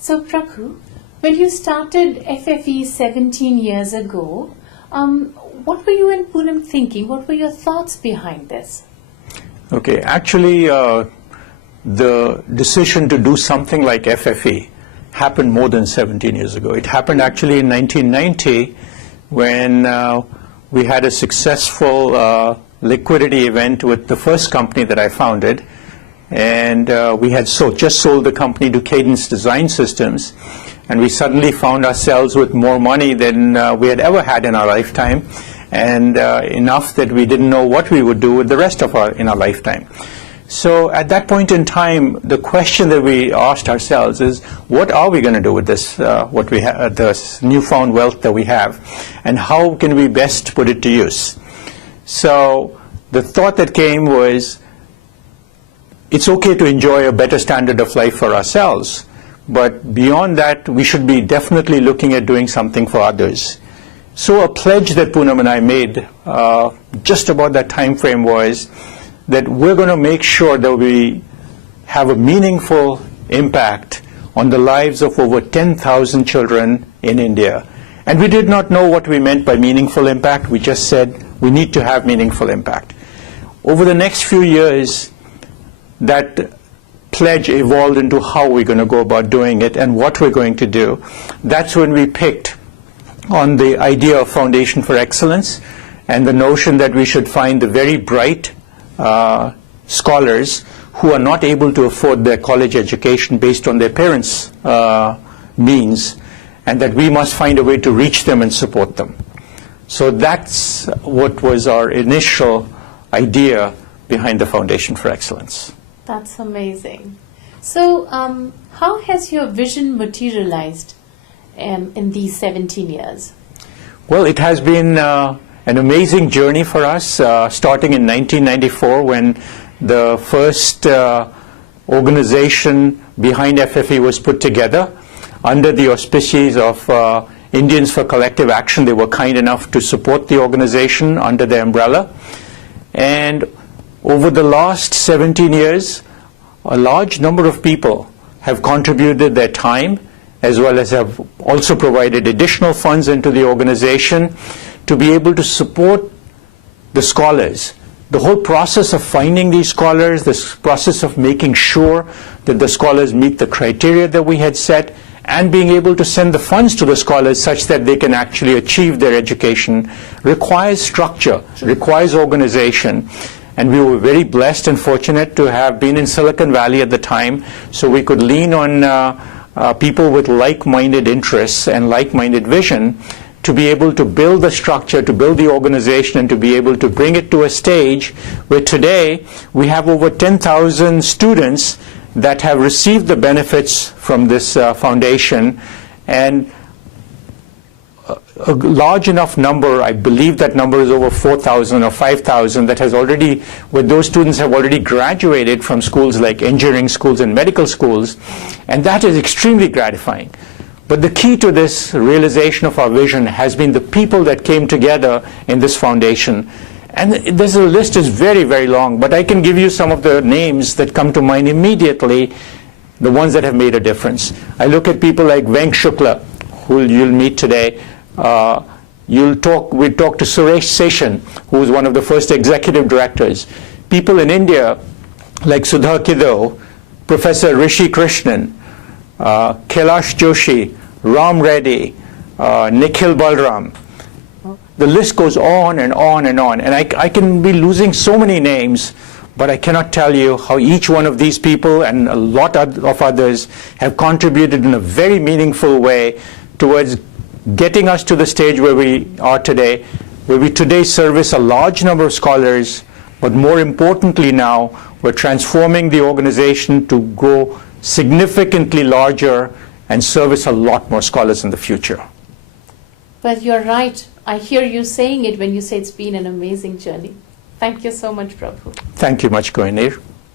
So Prabhu, when you started FFE 17 years ago, what were you and Poonam thinking? What were your thoughts behind this? Okay, actually the decision to do something like FFE happened more than 17 years ago. It happened actually in 1990 when we had a successful liquidity event with the first company that I founded, and we had just sold the company to Cadence Design Systems, and we suddenly found ourselves with more money than we had ever had in our lifetime, and enough that we didn't know what we would do with the rest of our lifetime. So at that point in time, the question that we asked ourselves is, what are we going to do with this, this newfound wealth that we have, and how can we best put it to use? So the thought that came was, it's okay to enjoy a better standard of life for ourselves, but beyond that, we should be definitely looking at doing something for others. So a pledge that Poonam and I made just about that time frame was that we're going to make sure that we have a meaningful impact on the lives of over 10,000 children in India. And we did not know what we meant by meaningful impact. We just said we need to have meaningful impact. Over the next few years, that pledge evolved into how we're going to go about doing it and what we're going to do. That's when we picked on the idea of Foundation for Excellence and the notion that we should find the very bright scholars who are not able to afford their college education based on their parents' means, and that we must find a way to reach them and support them. So that's what was our initial idea behind the Foundation for Excellence. That's amazing. So how has your vision materialized in these 17 years? Well, it has been an amazing journey for us, starting in 1994 when the first organization behind FFE was put together under the auspices of Indians for Collective Action. They were kind enough to support the organization under their umbrella. And over the last 17 years, a large number of people have contributed their time, as well as have also provided additional funds into the organization to be able to support the scholars. The whole process of finding these scholars, this process of making sure that the scholars meet the criteria that we had set, and being able to send the funds to the scholars such that they can actually achieve their education, requires structure, requires organization. And we were very blessed and fortunate to have been in Silicon Valley at the time, so we could lean on people with like-minded interests and like-minded vision to be able to build the structure, to build the organization, and to be able to bring it to a stage where today we have over 10,000 students that have received the benefits from this foundation, and a large enough number, I believe that number is over 4,000 or 5,000, that has already, where those students have already graduated from schools like engineering schools and medical schools, and that is extremely gratifying. But the key to this realization of our vision has been the people that came together in this foundation. And this list is very, very long, but I can give you some of the names that come to mind immediately, the ones that have made a difference. I look at people like Venk Shukla, who you'll meet today. We'll talk to Suresh Seshan, who was one of the first executive directors. People in India like Sudha Kiddo, Professor Rishi Krishnan, Kailash Joshi, Ram Reddy, Nikhil Balram. The list goes on and on and on. And I can be losing so many names, but I cannot tell you how each one of these people and a lot of others have contributed in a very meaningful way towards getting us to the stage where we are today, where we today service a large number of scholars, but more importantly now, we're transforming the organization to grow significantly larger and service a lot more scholars in the future. But you're right. I hear you saying it when you say it's been an amazing journey. Thank you so much, Prabhu. Thank you much, Koinir.